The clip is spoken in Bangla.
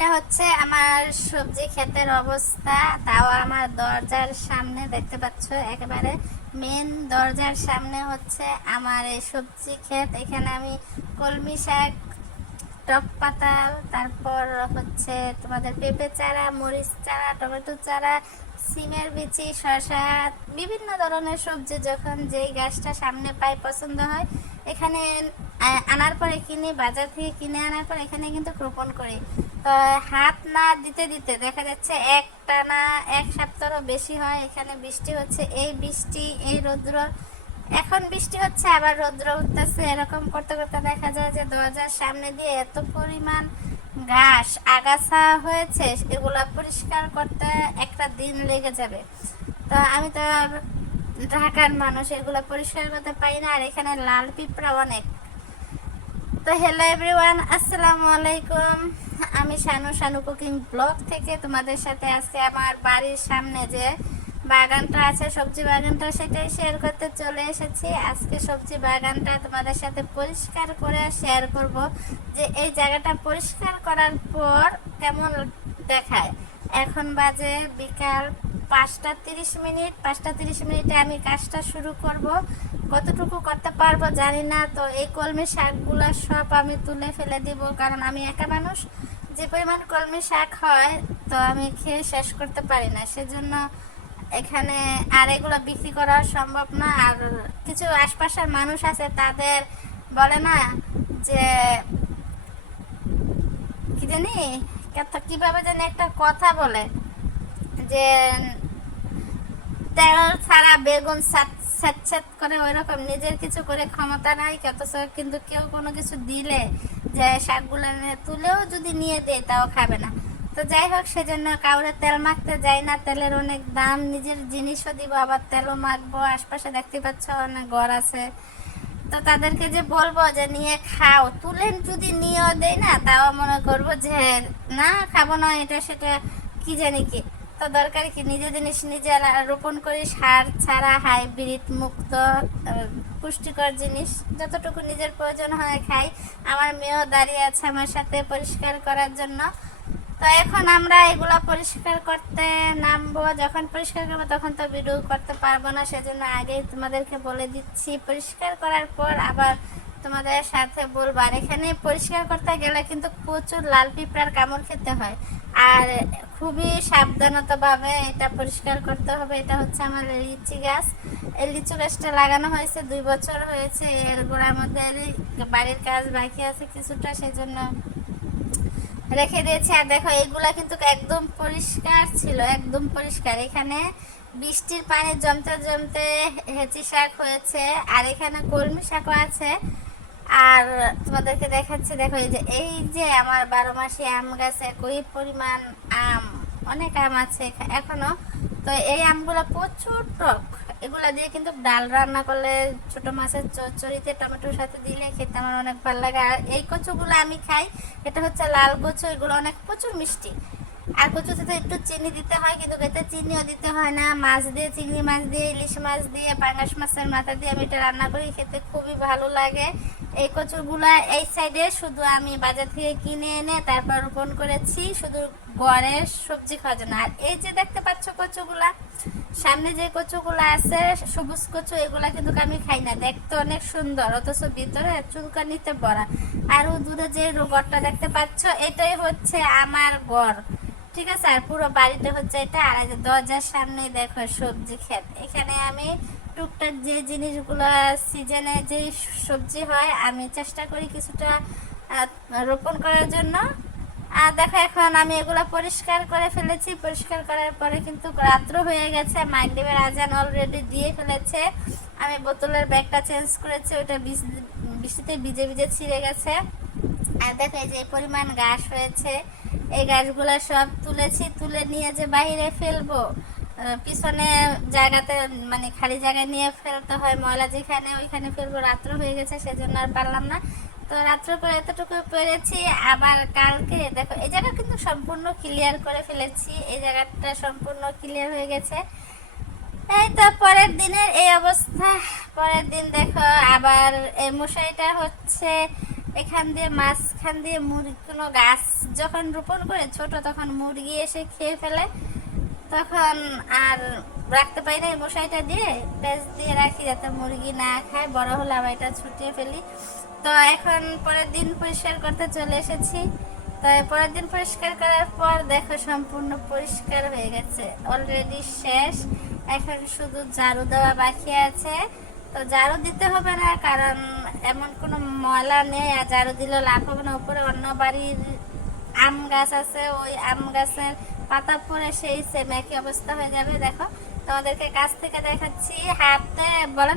এটা হচ্ছে আমার সবজি ক্ষেতের অবস্থা, তাও আমার দরজার সামনে দেখতে পাচ্ছ, একেবারে মেন দরজার সামনে হচ্ছে আমার এই সবজি ক্ষেত। এখানে আমি কলমি শাক, টক পাতা, তারপর হচ্ছে তোমাদের পেঁপে চারা, মরিচ চারা, টমেটো চারা, সিমের বিচি, শসা, বিভিন্ন ধরনের সবজি যখন যেই গাছটা সামনে পাই পছন্দ হয় এখানে আনার পরে কিনে, বাজার থেকে কিনে আনার পর এখানে কিন্তু রোপণ করি। তো হাত না দিতে দিতে দেখা যাচ্ছে একটানা এক সপ্তাহও বেশি হয় এখানে বৃষ্টি হচ্ছে। এই বৃষ্টি, এই রৌদ্র, এখন বৃষ্টি হচ্ছে আবার রৌদ্র উঠতেছে, এরকম করতে করতে দেখা যায় যে দরজার সামনে দিয়ে এত পরিমাণ ঘাস আগাছা হয়েছে, এগুলা পরিষ্কার করতে একটা দিন লেগে যাবে। তো আমি তো ঢাকার মানুষ, এগুলো পরিষ্কার করতে পারি না। আর এখানে লাল পিঁপড়া অনেক। তো হ্যালো এভরিওয়ান, আসসালামু আলাইকুম। আমি শানু কুকিং ব্লগ থেকে তোমাদের সাথে আজকে আমার বাড়ির সামনে যে বাগানটা আছে, সবজি বাগানটা, সেটাই শেয়ার করতে চলে এসেছি। আজকে সবজি বাগানটা তোমাদের সাথে পরিষ্কার করে শেয়ার করব যে এই জায়গাটা পরিষ্কার করার পর কেমন দেখায়। এখন বাজে বিকাল 5টা 30 মিনিট। 5টা 30 মিনিটে আমি কাজটা শুরু করব। কতটুকু করতে পারবো জানি না। তো এই কলমি শাকগুলো সব আমি তুলে ফেলে দিব, কারণ আমি একা মানুষ, যে পরিমাণ কলমি শাক হয় তো আমি খেয়ে শেষ করতে পারি না। সেজন্য এখানে আর এগুলো বিক্রি করা সম্ভব না। আর কিছু আশপাশের মানুষ আছে, তাদের বলে না যে কি জানি কিভাবে জানি একটা কথা বলে যে তেল ছাড়া বেগুন স্যাঁত করে, ওইরকম নিজের কিছু করে ক্ষমতা নাই, অথচ কিন্তু কেউ কোনো কিছু দিলে যে শাকগুলো তুলেও যদি নিয়ে দেয় তাও খাবে না। তো যাই হোক, সেজন্য কাউরে তেল মাখতে যাই না। তেলের অনেক দাম, নিজের জিনিসও দিব আবার তেলও মাখবো। আশপাশে দেখতে পাচ্ছ অনেক ঘর আছে, তো তাদেরকে যে বলবো যে নিয়ে খাও, তুলে যদি নিয়েও দেয় না তাও মনে করবো যে না খাবো না, এটা সেটা কি জানি কি। তো দরকার কি, নিজের জিনিস নিজে রোপণ করি, সার ছাড়া হাইব্রিড মুক্ত পুষ্টিকর জিনিস যতটুকু নিজের প্রয়োজন হয় খাই। আমার মেয়েও দাঁড়িয়ে আছে আমার সাথে পরিষ্কার করার জন্য। তো এখন আমরা এগুলা পরিষ্কার করতে নামবো। যখন পরিষ্কার করবো তখন তো ভিডিও করতে পারবো না, সেজন্য আগেই তোমাদেরকে বলে দিচ্ছি। পরিষ্কার করার পর আবার তোমাদের সাথে বলবো। আর এখানে পরিষ্কার করতে গেলে কিন্তু প্রচুর লাল পিঁপড়ার কামড় খেতে হয়, আর খুবই সাবধানতাভাবে এটা পরিষ্কার করতে হবে। এটা হচ্ছে আমার লিচি গাছ। এই লিচু গাছটা লাগানো হয়েছে 2 বছর হয়েছে। এর গোড়ার মধ্যে বাড়ির কাজ বাকি আছে কিছুটা, সেজন্য রেখে দিয়েছি। আর দেখো এইগুলা কিন্তু একদম পরিষ্কার ছিল, একদম পরিষ্কার। এখানে বৃষ্টির পানি জমতে জমতে হেঁচি শাক হয়েছে, আর এখানে কলমি শাকও আছে। আর তোমাদেরকে দেখাচ্ছি, দেখো এই যে আমার 12 মাসি আম গাছে কই পরিমাণ আম, অনেক আম আছে এখনো। তো এই আমগুলো প্রচুর টক, এগুলা দিয়ে কিন্তু ডাল রান্না করলে, ছোট মাছের চচ্চড়িতে টমেটোর সাথে দিলে খেতে আমার অনেক ভালো লাগে। আর এই কচুগুলো আমি খাই, এটা হচ্ছে লাল কচু, এগুলো অনেক প্রচুর মিষ্টি। আর কচুতে তো একটু চিনি দিতে হয়, কিন্তু এতে চিনিও দিতে হয় না। মাছ দিয়ে, চিংড়ি মাছ দিয়ে, ইলিশ মাছ দিয়ে, পাঙ্গাস মাছের মাথা দিয়ে আমি এটা রান্না করি, খেতে খুবই ভালো লাগে। এই কচুগুলা এই সাইডে শুধু আমি বাজার থেকে কিনে এনে তারপর রোপণ করেছি শুধু ঘরের সবজি খাওয়ার জন্য। আর এই যে দেখতে পাচ্ছ কচুগুলা, সামনে যে কচুগুলা আছে সবুজ কচু, এগুলা কিন্তু আমি খাই না, দেখতে অনেক সুন্দর, অথচ ভিতরে চুলকানিতে ভরা। আর দূরে যে ঘরটা দেখতে পাচ্ছ এটাই হচ্ছে আমার ঘর, ঠিক আছে। আর পুরো বাড়িটা হচ্ছে এটা। আর দরজার সামনে দেখো সবজি ক্ষেত। এখানে আমি টুকটাক যে জিনিসগুলো সিজনে যে সবজি হয় আমি চেষ্টা করি কিছুটা রোপণ করার জন্য। আর দেখো এখন আমি এগুলো পরিষ্কার করে ফেলেছি। পরিষ্কার করার পরে কিন্তু রাত্র হয়ে গেছে, মাগরিবের আজান অলরেডি দিয়ে ফেলেছে। আমি বোতলের ব্যাগটা চেঞ্জ করেছি, ওইটা বৃষ্টিতে ভিজে ভিজে ছিঁড়ে গেছে। আর দেখো এই যে পরিমাণ ঘাস হয়েছে, এই গাছগুলো সব তুলেছি, তুলে নিয়ে যে বাইরে ফেলবো, পিছনে জায়গাতে মানে খালি জায়গায় নিয়ে ফেলতে হয়, ময়লা যেখানে ওইখানে ফেলবো। রাত্র হয়ে গেছে সেজন্য আর পারলাম না। তো রাত্র করে এতটুকু পেরেছি। আবার কালকে দেখো এই জায়গা কিন্তু সম্পূর্ণ ক্লিয়ার করে ফেলেছি, এই জায়গাটা সম্পূর্ণ ক্লিয়ার হয়ে গেছে। এই তো পরের দিনের এই অবস্থা। পরের দিন দেখো আবার এই মশারিটা হচ্ছে এখান দিয়ে মাঝখান দিয়ে মুরগি, কোনো গাছ যখন রোপণ করে ছোট তখন মুরগি এসে খেয়ে ফেলে, তখন আর রাখতে পারি না, এই মশারিটা দিয়ে পেঁচ দিয়ে রাখি যাতে মুরগি না খায়, বড় হলে আবার এটা ছুটিয়ে ফেলি। তো এখন পরের দিন পরিষ্কার করতে চলে এসেছি। তো পরের দিন পরিষ্কার করার পর দেখো সম্পূর্ণ পরিষ্কার হয়ে গেছে, অলরেডি শেষ। এখন শুধু ঝাড়ু দেওয়া বাকি আছে। তো ঝাড়ু দিতে হবে না, কারণ এমন কোনো ময়লা নেই, আর ঝাড়ু দিলে লাভ হবে না। উপরে অন্য বাড়ির আম গাছ আছে, ওই আম গাছের পাতা পরে সেই সেম একই অবস্থা হয়ে যাবে। দেখো তোমাদেরকে কাছ থেকে দেখাচ্ছি, হাতে বলেন।